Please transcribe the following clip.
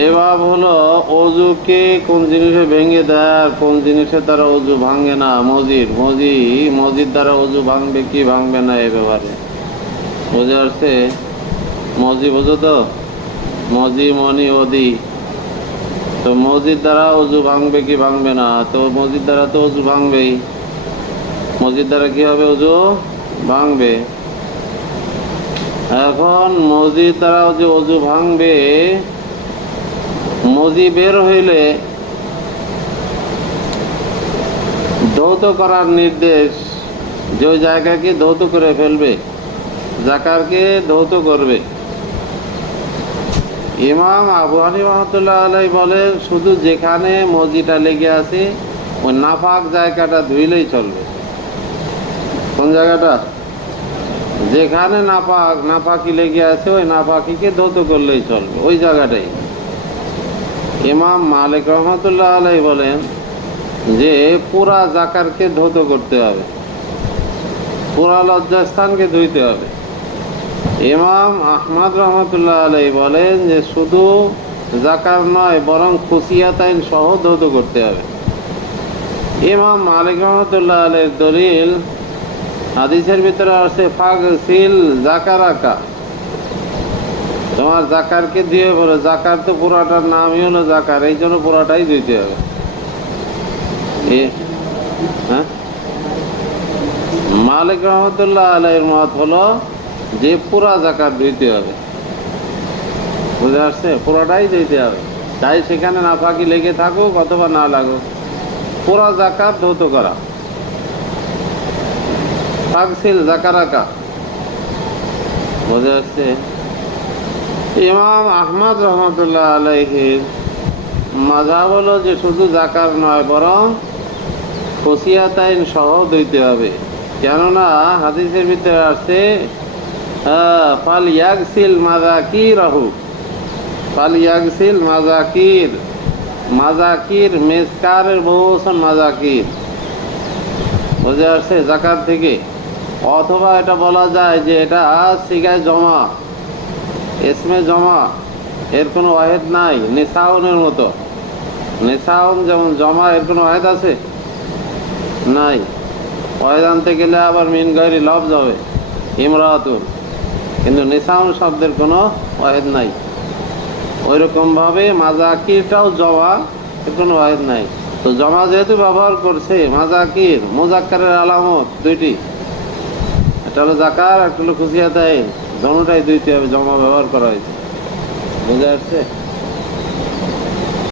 এবার হলো অজুকে কোন জিনিসে ভেঙে দেয় আর কোন জিনিসে তারা অজু ভাঙে না। মসজিদ দ্বারা অজু ভাঙবে কি ভাঙবে না এ ব্যাপারে বুঝে আসছে। মসজিদ বোঝো তো, মনি অদি। তো মসজিদ দ্বারা অজু ভাঙবে কি ভাঙবে না, তো মসজিদ দ্বারা তো অজু ভাঙবেই। মসজিদ দ্বারা কি হবে, অজু ভাঙবে। এখন মসজিদ দ্বারা যে অজু ভাঙবে, মজি বের হইলে ধৌত করার নির্দেশ, যে জায়গাকে ধৌত করে ফেলবে, জাকারকে ধৌত করবে। ইমাম আবু হানিফা রহমাতুল্লাহ আলাইহি বলেন শুধু যেখানে মজিটা লেগে আছে ওই নাপাক জায়গাটা ধুইলেই চলবে। কোন জায়গাটা? যেখানে নাপাকি লেগে আছে ওই নাপাকিকে ধৌত করলেই চলবে, ওই জায়গাটাই। ইমাম মালিক রহমাতুল্লাহ আলাইহি বলেন যে পুরা জাকারকে ধৌত করতে হবে, পুরা লজ্জাস্থানকে ধুইতে হবে। ইমাম আহমদ রহমতুল্লাহ আলাইহি বলেন যে শুধু জাকার নয় বরং খুশিয়াতাইন সহ ধৌত করতে হবে। ইমাম মালিক রহমতুল্লাহ আলাইহির দলিল হাদিসের ভিতরে আছে ফাগসিল জাকারাকা, তোমার জাকারকে দিয়ে বলে, জাকার তো পুরাটার নামই হলো জাকার, এই জন্য পুরাটাই ধুইতে হবে। হ্যাঁ, মালিক রহমতুল্লাহ আলাইহির মত হলো যে পুরা জাকাত ধুইতে হবে। বুঝে আসছে? পুরাটাই ধুইতে হবে, তাই সেখানে নাপাকি লেগে থাকুক অথবা না লাগুক, পুরা জাকাত ধৌত করা। ফাগসিল জাকারাকা, বুঝে আসছে? ইমাম আহমদ রহমতুল্লাহ আলাইহির মাযহাব হলো যে শুধু জাকার নয় বরং খুশিয়াতাইন সহ ধুইতে হবে। কেননা হাদিসের ভিতরে আছে ফাল ইয়াগসিল মাযাকিরাহু, ফাল ইয়াগসিল মাযাকির মেজকারের বহুবচন মাযাকির, বুঝে আসছে? জাকাত থেকে। অথবা এটা বলা যায় যে এটা সিগায় জমা, ইসমে জমা, এর কোনো ওয়াহিদ নাই। নিসাউনের মতো, নিসাউন যেমন জমা, এর কোনো ওয়াহিদ আছে? নাই। ওয়াহিদ আনতে গেলে আবার মিন গায়রি লফজ হবে, ইমরাতুন, কিন্তু নিসাউন শব্দের কোনো ওয়াহিদ নাই। ওই রকম ভাবে মাযাকিরটাও জমা, এর কোনো ওয়াহিদ নাই। তো জমা যেহেতু ব্যবহার করছে, মাযাকির মুযাক্কারের আলামত দুইটি, একটা হলো জাকার, একটা হলো খুশিয়াতাইন, দোনোটাই দুইতে হবে, জমা ব্যবহার করা হয়েছে। বুঝে আসছে?